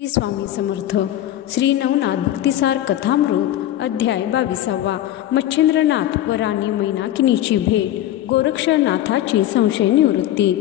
श्री स्वामी समर्थ. श्री नवनाथ भक्तिसार कथामृत अध्याय 22. मच्छिंद्रनाथ व राणी मैनाकिनीची भेट. गोरक्षनाथाची संशय निवृत्ती.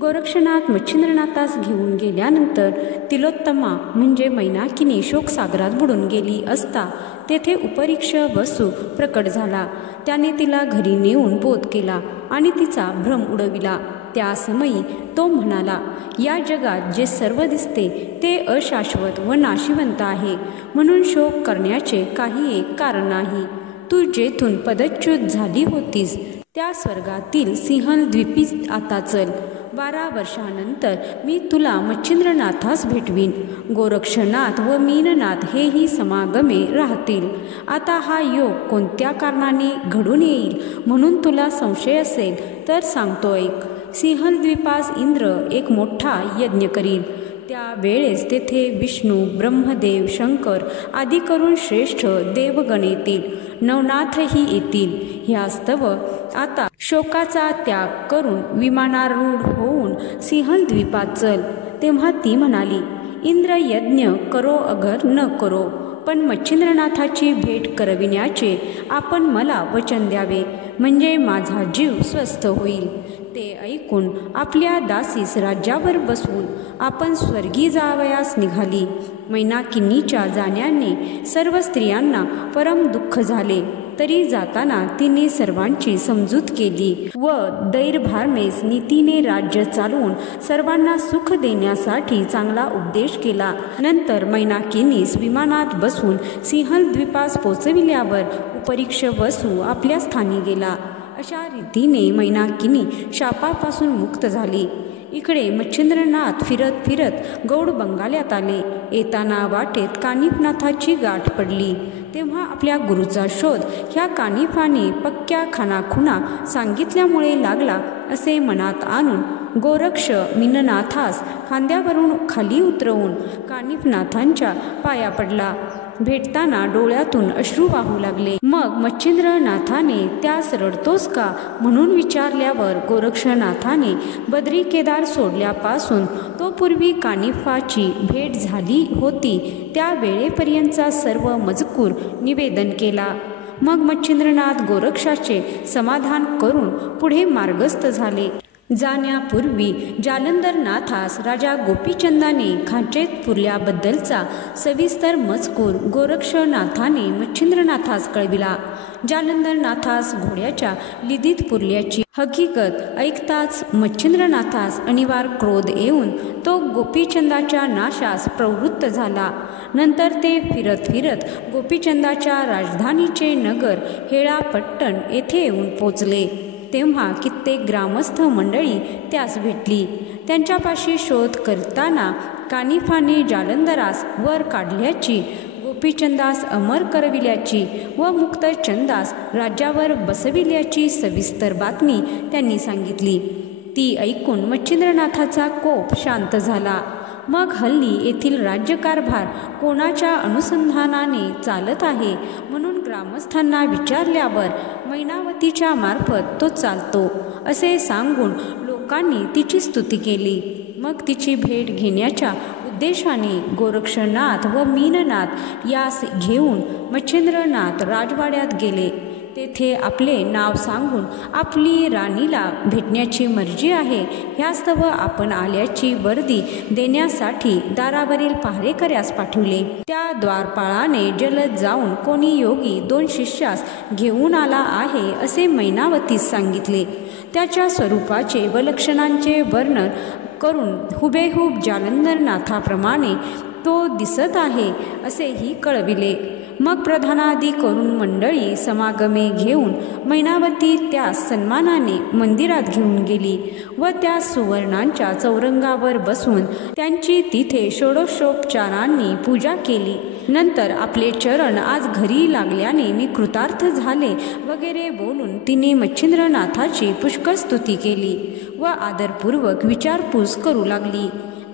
गोरक्षनाथ मच्छिंद्रनाथास घेऊन गेल्यानंतर तिलोत्तमा म्हणजे मैनाकिनी शोकसागरात बुडून गेली असता तेथे उपरीक्ष वसू प्रकट झाला. त्याने तिला घरी नेऊन बोध केला आणि तिचा भ्रम उडविला. त्या समयी तो म्हणाला, या जगात जे सर्व दिसते ते अशाश्वत व नाशिवंत आहे, म्हणून शोक करण्याचे काही एक कारण नाही. तू जेथून पदच्युत झाली होतीस त्या स्वर्गातील सिंहलद्वीपी आता चल. 12 वर्षानंतर मी तुला मच्छिंद्रनाथास भेटवीन. गोरक्षनाथ व मीननाथ हेही समागमे राहतील. आता हा योग कोणत्या कारणाने घडून येईल म्हणून तुला संशय असेल तर सांगतो ऐक. सिंहलद्वीपास इंद्र एक मोठा यज्ञ करील. त्या वेळेस तेथे विष्णू, ब्रह्मदेव, शंकर आदी करून श्रेष्ठ देवगण येतील. नवनाथही येतील. ह्यास्तव आता शोकाचा त्याग करून विमानारूढ होऊन सिंहलद्वीपात चल. तेव्हा ती म्हणाली, इंद्र यज्ञ करो अगर न करो, पण मच्छिंद्रनाथाची भेट करविण्याचे आपण मला वचन द्यावे, म्हणजे माझा जीव स्वस्थ होईल. ते ऐकून आपल्या दासीस राज्यावर बसवून आपण स्वर्गी जावयास निघाली. मैनाकिनीच्या जाण्याने सर्व स्त्रियांना परम दुःख झाले. तरी जाताना तिने सर्वांची समजूत केली व दैर्भारमेस नीतीने राज्य चालवून सर्वांना सुख देण्यासाठी चांगला उपदेश केला. नंतर मैनाकिनीस विमानात बसवून सिंहलद्वीपास पोचविल्यावर उपरीक्ष वसू आपल्या स्थानी गेला. अशा रीतीने मैनाकिनी शापापासून मुक्त झाली. इकडे मच्छिंद्रनाथ फिरत फिरत गौड बंगाल्यात आले. येताना वाटेत कानिफनाथाची गाठ पडली. तेव्हा आपल्या गुरुचा शोध ह्या कानिफाने पक्क्या खानाखुणा सांगितल्यामुळे लागला असे मनात आणून गोरक्ष मीननाथास खांद्यावरून खाली उतरवून कानिफनाथांच्या पाया पडला. भेटताना डोळ्यातून अश्रू वाहू लागले. मग मच्छिंद्रनाथाने त्यास रडतोस का म्हणून विचारल्यावर गोरक्षनाथाने बद्री केदार सोडल्यापासून तो पूर्वी कानिफाची भेट झाली होती त्या वेळेपर्यंतचा सर्व मजकूर निवेदन केला. मग मच्छिंद्रनाथ गोरक्षाचे समाधान करून पुढे मार्गस्थ झाले. जाण्यापूर्वी जालंधरनाथास राजा गोपीचंदाने खाचेत पुरल्याबद्दलचा सविस्तर मजकूर गोरक्षनाथाने मच्छिंद्रनाथास कळविला. जालंधरनाथास घोड्याच्या लिदीत पुरल्याची हकीकत ऐकताच मच्छिंद्रनाथास अनिवार क्रोध येऊन तो गोपीचंदाच्या नाशास प्रवृत्त झाला. नंतर ते फिरत फिरत गोपीचंदाच्या राजधानीचे नगर हेळापट्टण येथे येऊन पोचले. तेव्हा कित्येक ग्रामस्थ मंडळी त्यास भेटली. त्यांच्यापाशी शोध करताना कानिफाने जालंधरास वर काढल्याची, गोपीचंदास अमर करविल्याची व मुक्तचंदास राज्यावर बसविल्याची सविस्तर बातमी त्यांनी सांगितली. ती ऐकून मच्छिंद्रनाथाचा कोप शांत झाला. मग हल्ली येथील राज्यकारभार कोणाच्या अनुसंधानाने चालत आहे म्हणून ग्रामस्थांना विचारल्यावर मैनावतीच्या मार्फत तो चालतो असे सांगून लोकांनी तिची स्तुती केली. मग तिची भेट घेण्याच्या उद्देशाने गोरक्षनाथ व मीननाथ यास घेऊन मच्छिंद्रनाथ राजवाड्यात गेले. तेथे आपले नाव सांगून आपली राणीला भेटण्याची मर्जी आहे ह्यास्तव आपण आल्याची वर्दी देण्यासाठी दारावरील पहारेकऱ्यास पाठविले. त्या द्वारपाळाने जलद जाऊन कोणी योगी 2 शिष्यास घेऊन आला आहे असे मैनावतीस सांगितले. त्याच्या स्वरूपाचे व लक्षणांचे वर्णन करून हुबेहूब जालंधरनाथाप्रमाणे तो दिसत आहे असेही कळविले. मग प्रधानादी करून मंडळी समागमे घेऊन मैनावती त्यास सन्मानाने मंदिरात घेऊन गेली व त्या सुवर्णांच्या चौरंगावर बसवून त्यांची तिथे षोडशोपचारांनी पूजा केली. नंतर आपले चरण आज घरी लागल्याने मी कृतार्थ झाले वगैरे बोलून तिने मच्छिंद्रनाथाची पुष्कळ स्तुती केली व आदरपूर्वक विचारपूस करू लागली.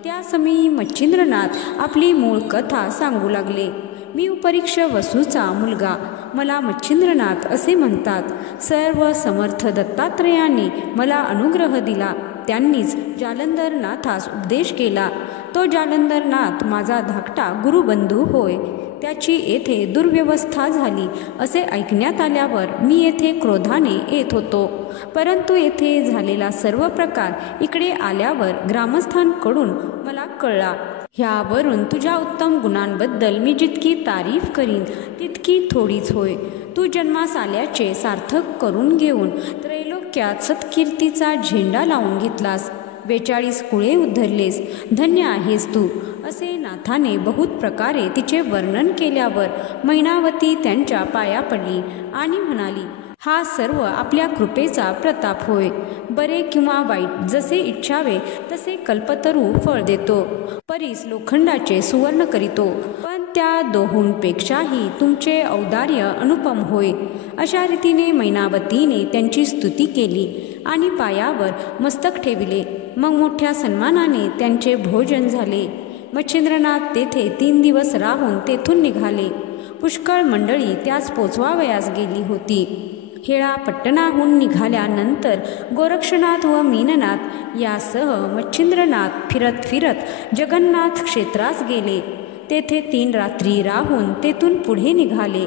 त्या समयी मच्छिंद्रनाथ आपली मूळ कथा सांगू लागले. मी उपरीक्ष वसूचा मुलगा. मला मच्छिंद्रनाथ असे म्हणतात. सर्व समर्थ दत्तात्रयाने मला अनुग्रह दिला. त्यांनीच जालंधरनाथास उपदेश केला. तो जालंधरनाथ माझा धाकटा गुरुबंधू होय. त्याची येथे दुर्व्यवस्था झाली असे ऐकण्यात आल्यावर मी येथे क्रोधाने येत होतो. परंतु येथे झालेला सर्व प्रकार इकडे आल्यावर ग्रामस्थांकडून मला कळला. ह्यावरून तुझ्या उत्तम गुणांबद्दल मी जितकी तारीफ करीन तितकी थोडीच होय. तू जन्मास आल्याचे सार्थक करून घेऊन त्रैलोक्यात सत्कीर्तीचा झेंडा लावून घेतलास. 42 कुळे उद्धरलेस. धन्य आहेस तू, असे नाथाने बहुत प्रकारे तिचे वर्णन केल्यावर मैनावती त्यांच्या पाया पडली आणि म्हणाली, हा सर्व आपल्या कृपेचा प्रताप होय. बरे किंवा वाईट जसे इच्छावे तसे कल्पतरू फळ देतो. परीस लोखंडाचे सुवर्ण करीतो, पण त्या दोहोंपेक्षाही तुमचे औदार्य अनुपम होय. अशा रीतीने मैनावतीने त्यांची स्तुती केली आणि पायावर मस्तक ठेविले. मग मोठ्या सन्मानाने त्यांचे भोजन झाले. मच्छिंद्रनाथ तेथे 3 दिवस राहून तेथून निघाले. पुष्कळ मंडळी त्यास पोचवावयास गेली होती. हेळा पट्टणाहून निघाल्यानंतर गोरक्षनाथ व मीननाथ यासह मच्छिंद्रनाथ फिरत फिरत जगन्नाथ क्षेत्रास गेले. तेथे 3 रात्री राहून तेथून पुढे निघाले.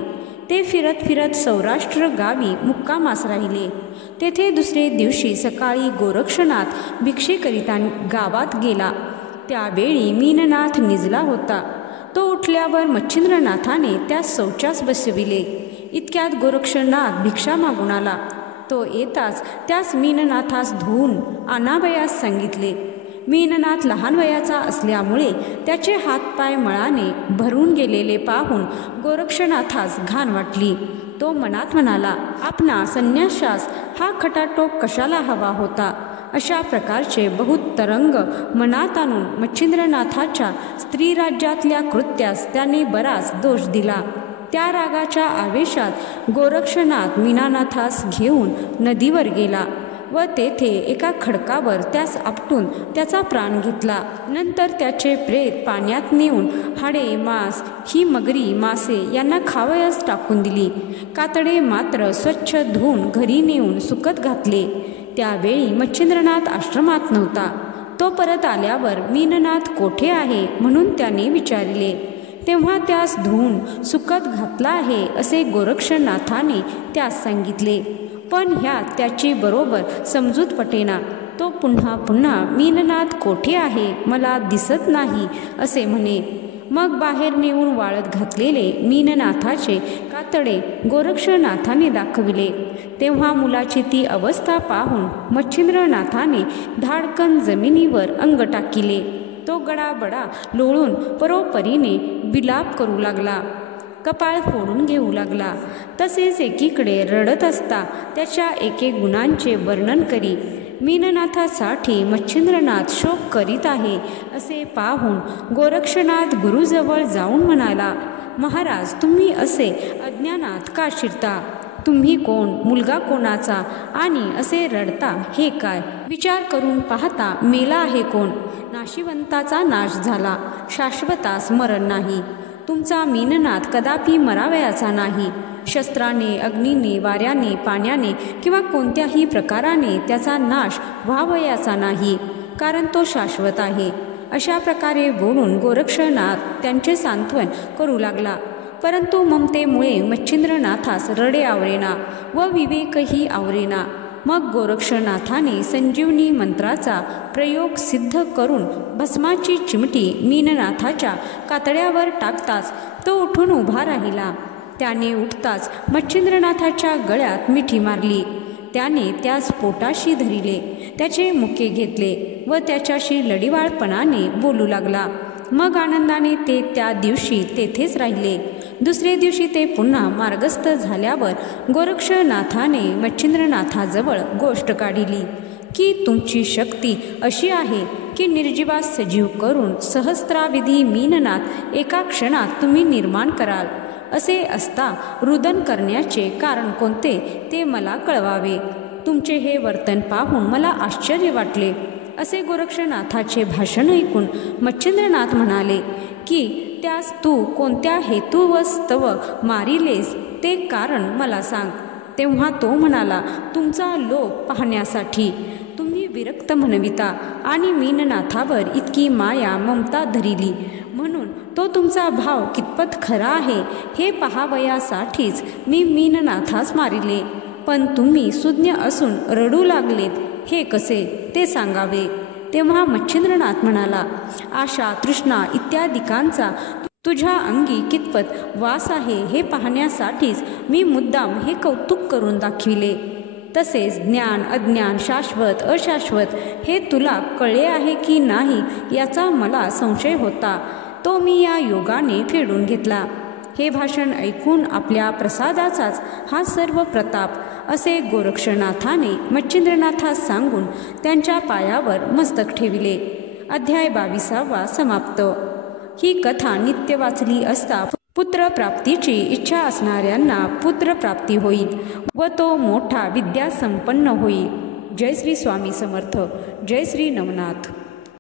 ते फिरत फिरत सौराष्ट्र गावी मुक्कामास राहिले. तेथे दुसरे दिवशी सकाळी गोरक्षनाथ भिक्षेकरिता गावात गेला. त्यावेळी मीननाथ निजला होता. तो उठल्यावर मच्छिंद्रनाथाने त्यास शौचास बसविले. इतक्यात गोरक्षनाथ भिक्षा मागून आला. तो येताच त्यास मीननाथास धुवून आणावयास सांगितले. मीननाथ लहान वयाचा असल्यामुळे त्याचे हातपाय मळाने भरून गेलेले पाहून गोरक्षनाथास घाण वाटली. तो मनात म्हणाला, आपणा संन्यासास हा खटाटोप कशाला हवा होता. अशा प्रकारचे बहुत तरंग मनात आणून मच्छिंद्रनाथाच्या स्त्रीराज्यातल्या कृत्यास त्याने बराच दोष दिला. त्या रागाच्या आवेशात गोरक्षनाथ मीननाथास घेऊन नदीवर गेला व तेथे एका खडकावर त्यास आपटून त्याचा प्राण घेतला. नंतर त्याचे प्रेत पाण्यात नेऊन हाडे, मांस ही मगरी, मासे यांना खावयास टाकून दिली. कातडे मात्र स्वच्छ धुवून घरी नेऊन सुकत घातले. त्यावेळी मच्छिंद्रनाथ आश्रमात नव्हता. तो परत आल्यावर मीननाथ कोठे आहे म्हणून त्याने विचारले. तेव्हा त्यास धुवून सुकत घातला आहे असे गोरक्षनाथाने त्यास सांगितले. पण ह्यात त्याची बरोबर समजूत पटेना. तो पुन्हा पुन्हा मीननाथ कोठे आहे, मला दिसत नाही असे म्हणे. मग बाहेर नेऊन वाळत घातलेले मीननाथाचे कातडे गोरक्षनाथाने दाखविले. तेव्हा मुलाची ती अवस्था पाहून मच्छिंद्रनाथाने धाडकन जमिनीवर अंग टाकिले. तो गडाबडा लोळून परोपरीने विलाप करू लागला. कपाळ फोडून घेऊ लागला. तसेच एकीकडे रडत असता त्याच्या एके गुणांचे वर्णन करी. मीननाथासाठी मच्छिंद्रनाथ शोक करीत आहे असे पाहून गोरक्षनाथ गुरुजवळ जाऊन म्हणाला, महाराज, तुम्ही असे अज्ञानात का शिरता. तुम्ही कोण, मुलगा कोणाचा आणि असे रडता हे काय. विचार करून पाहता मेला आहे कोण. नाशिवंताचा नाश झाला, शाश्वतास मरण नाही. तुमचा मीननाथ कदापि मरावयाचा नाही. शस्त्राने, अग्नीने, वाऱ्याने, पाण्याने किंवा कोणत्याही प्रकाराने त्याचा नाश व्हावयाचा नाही, कारण तो शाश्वत आहे. अशा प्रकारे बोलून गोरक्षनाथ त्यांचे सांत्वन करू लागला. परंतु ममतेमुळे मच्छिंद्रनाथास रडे आवरेना व विवेकही आवरेना. मग गोरक्षनाथाने संजीवनी मंत्राचा प्रयोग सिद्ध करून भस्माची चिमटी मीननाथाच्या कातड्यावर टाकताच तो उठून उभा राहिला. त्याने उठताच मच्छिंद्रनाथाच्या गळ्यात मिठी मारली. त्याने त्यास पोटाशी धरिले, त्याचे मुके घेतले व त्याच्याशी लढीवाळपणाने बोलू लागला. मग आनंदाने ते त्या दिवशी तेथेच राहिले. दुसरे दिवशी ते पुन्हा मार्गस्थ झाल्यावर गोरक्षनाथाने मच्छिंद्रनाथाजवळ गोष्ट काढिली की तुमची शक्ती अशी आहे की निर्जीवास सजीव करून सहस्त्राविधी मीननाथ एका क्षणात तुम्ही निर्माण कराल. असे असता रुदन करण्याचे कारण कोणते ते मला कळवावे. तुमचे हे वर्तन पाहून मला आश्चर्य वाटले. असे गोरक्षनाथाचे भाषण ऐकून मच्छिंद्रनाथ म्हणाले की त्यास तू कोणत्या हेतुवस्तव मारिलेस ते कारण मला सांग. तेव्हा तो म्हणाला, तुमचा लोक पाहण्यासाठी. तुम्ही विरक्त म्हणविता आणि मीननाथावर इतकी माया ममता धरिली म्हणून तो तुमचा भाव कितपत खरा आहे हे पाहावयासाठीच मी मीननाथास मारिले. पण तुम्ही सुज्ञ असून रडू लागलेत हे कसे ते सांगावे. तेव्हा मच्छिंद्रनाथ म्हणाला, आशा तृष्णा इत्यादिकांचा तुझ्या अंगी कितपत वास आहे हे पाहण्यासाठीच मी मुद्दाम हे कौतुक करून दाखविले. तसेच ज्ञान अज्ञान शाश्वत अशाश्वत हे तुला कळले आहे की नाही याचा मला संशय होता, तो मी या योगाने फेडून घेतला. हे भाषण ऐकून आपल्या प्रसादाचाच हा सर्व प्रताप असे गोरक्षनाथाने मच्छिंद्रनाथास सांगून त्यांच्या पायावर मस्तक ठेविले. अध्याय 22 समाप्त. ही कथा नित्य वाचली असता पुत्रप्राप्तीची इच्छा असणाऱ्यांना पुत्रप्राप्ती होईल व तो मोठा विद्यासंपन्न होईल. जय श्री स्वामी समर्थ. जय श्री नवनाथ.